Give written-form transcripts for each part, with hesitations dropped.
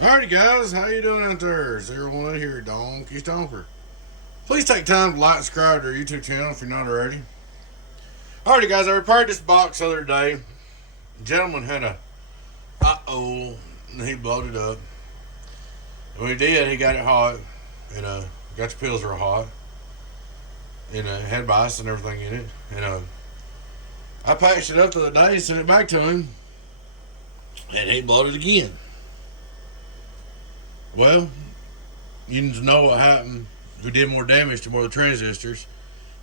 Alrighty guys, how you doing out there? Is everyone here, Donkey Stomper? Please take time to like and subscribe to our YouTube channel if you're not already. Alrighty guys, I repaired this box the other day. The gentleman had a and he blowed it up. And when he did, he got it hot and got the pills real hot. And it had ice and everything in it. And I patched it up the other day and sent it back to him. And he blowed it again. Well, you know what happened. We did more damage to more of the transistors.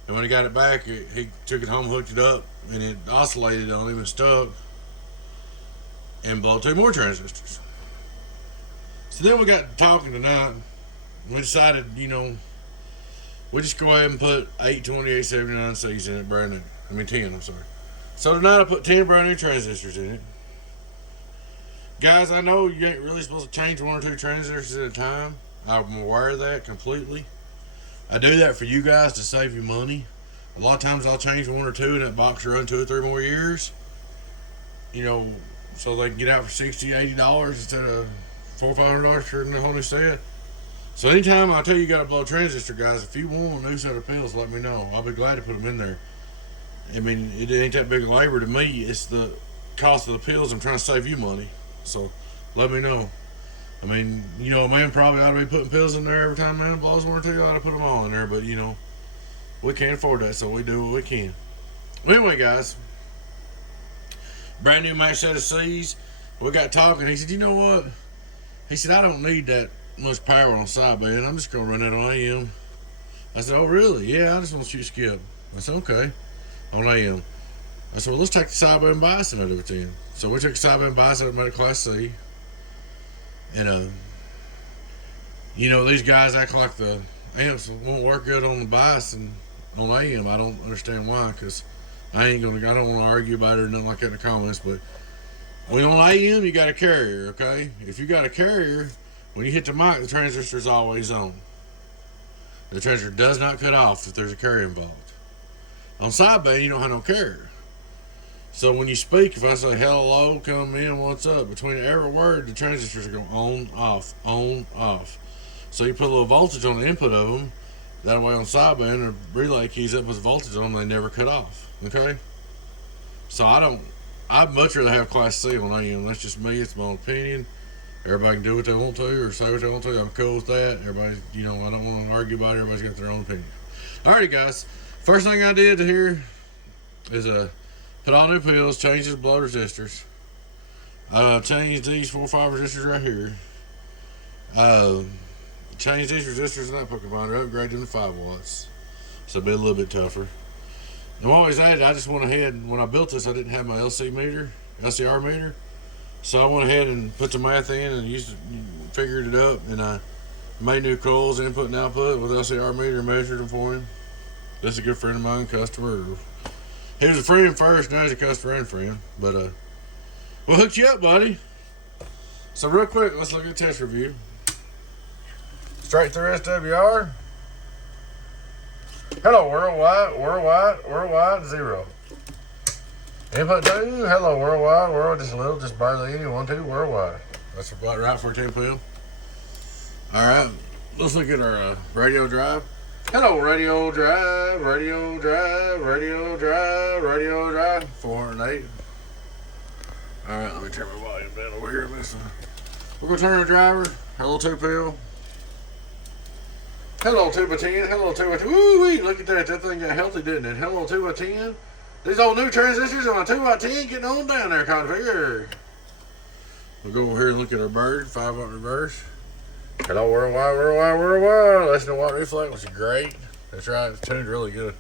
And when he got it back, he took it home, hooked it up, and it oscillated on him and stuck and blew two more transistors. So then we got talking tonight. We decided, we just go ahead and put 82879 Cs in it, brand new. 10, I'm sorry. So tonight I put 10 brand new transistors in it. Guys, I know you ain't really supposed to change one or two transistors at a time. I'm aware of that completely. I do that for you guys to save you money. A lot of times I'll change one or two and that box will run 2 or 3 more years. So they can get out for $60, $80 instead of $400 or $500 for the whole new set. So anytime I tell you got to blow a transistor, guys, if you want a new set of pills, let me know. I'll be glad to put them in there. It ain't that big of labor to me. It's the cost of the pills. I'm trying to save you money. So let me know. A man probably ought to be putting pills in there every time man blows one or two. I ought to put them all in there, but we can't afford that, so we do what we can. Anyway, guys, brand new match set of C's. We got talking. He said, "You know what?" He said, "I don't need that much power on sideband. I'm just gonna run that on AM." I said, "Oh, really?" "Yeah, I just want to shoot skip." I said, "Okay, on AM." I said, "Well, let's take the sideband biasing out of it then." So we took the sideband bias out of it, Class C. And, these guys act like the amps won't work good on the bias and on AM. I don't understand why, because I don't want to argue about it or nothing like that in the comments. But when on AM, you got a carrier, okay? If you got a carrier, when you hit the mic, the transistor is always on. The transistor does not cut off if there's a carrier involved. On sideband, you don't have no carrier. So when you speak, if I say hello, come in, what's up, between every word, the transistors are going on, off. So you put a little voltage on the input of them. That way on sideband, the relay keys up with voltage on them, they never cut off. Okay? So I'd much rather have Class C on AM. That's just me. It's my own opinion. Everybody can do what they want to or say what they want to. I'm cool with that. Everybody, I don't want to argue about it. Everybody's got their own opinion. Alrighty, guys. First thing I did here is put all new pills, change the blow resistors. Change these 4 or 5 resistors right here. Change these resistors in that pocket binder, upgrade them to 5 watts. So it'll be a little bit tougher. And while I was at it, I just went ahead, when I built this, I didn't have my LCR meter. So I went ahead and put the math in and figured it up, and I made new coils, input and output with LCR meter, and measured them for him. This is a good friend of mine, customer. He was a friend first, now he's a customer and friend. But we'll hook you up, buddy. So real quick, let's look at the test review. Straight through SWR. Hello, worldwide, 0. Input 2, hello, world, just a little, just barely any, 1, 2, worldwide. That's about right for a 10 pill. Alright, let's look at our radio drive. Hello, radio drive, 408. Alright, let me turn my volume down over here. We're going to turn the driver. Hello, 2 pill. Hello, 2 by 10. Hello, 2 by 10. Woo-wee, look at that. That thing got healthy, didn't it? Hello, 2 by 10. These old new transistors on a 2 by 10 getting on down there, configure. We'll go over here and look at our bird, 5-watt reverse. Hello, worldwide. Listen to watt reflex, which is great. That's right, it's tuned really good.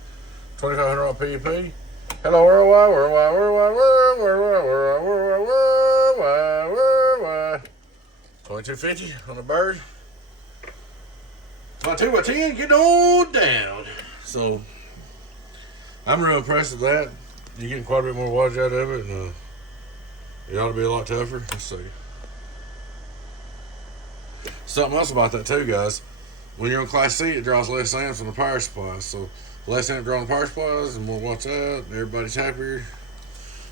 2500 watt PEP. Hello, worldwide. 2250 on the bird. My 2 by 10 getting on down. So, I'm real impressed with that. You're getting quite a bit more wattage out of it, and it ought to be a lot tougher. Let's see. Something else about that too, guys. When you're on Class C, it draws less amps on the power supply. So less amp draw on the power supplies and more watts out. Everybody's happier.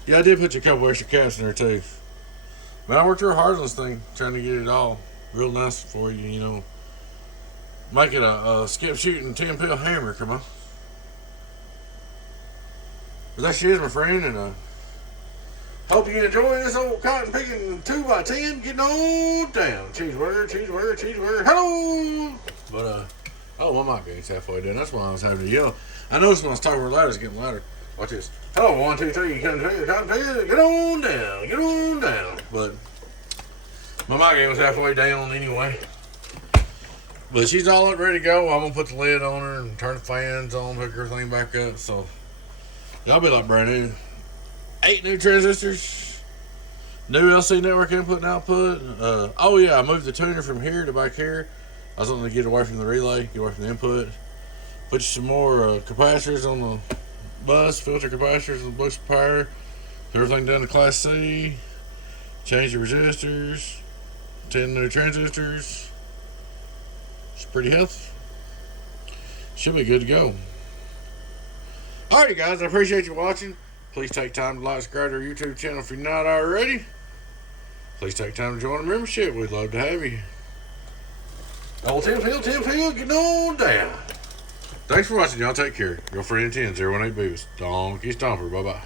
Yeah, I did put you a couple extra caps in there too. But I worked real hard on this thing, trying to get it all Real nice for you, you know. Make it a skip shooting 10 pill hammer, come on. But that she is, my friend, and hope you enjoy this old cotton picking 2x10 getting on down. Cheeseburger, cheeseburger, cheeseburger. Hello! But, oh, my mic gain's halfway done. That's why I was having to yell. I noticed when I was talking over loud, it's getting louder. Watch this. Hello, 1, 2, 3, cotton picker, get on down, get on down. But my mic gain was halfway down anyway. But she's all up ready to go. I'm going to put the lid on her and turn the fans on, hook everything back up. So, y'all be like brand new. 8 new transistors. New LC network input and output. Oh, yeah, I moved the tuner from here to back here. I was wanting to get away from the relay, get away from the input. Put some more capacitors on the bus, filter capacitors with boost power. Put everything down to Class C. Change the resistors. 10 new transistors. It's pretty healthy. Should be good to go. Alrighty, guys, I appreciate you watching. Please take time to like, subscribe to our YouTube channel if you're not already. Please take time to join the membership. We'd love to have you. Old 10 Field, getting on down. Thanks for watching, y'all. Take care. Your friend 10 018 Boost. Donkey Stomper. Bye-bye.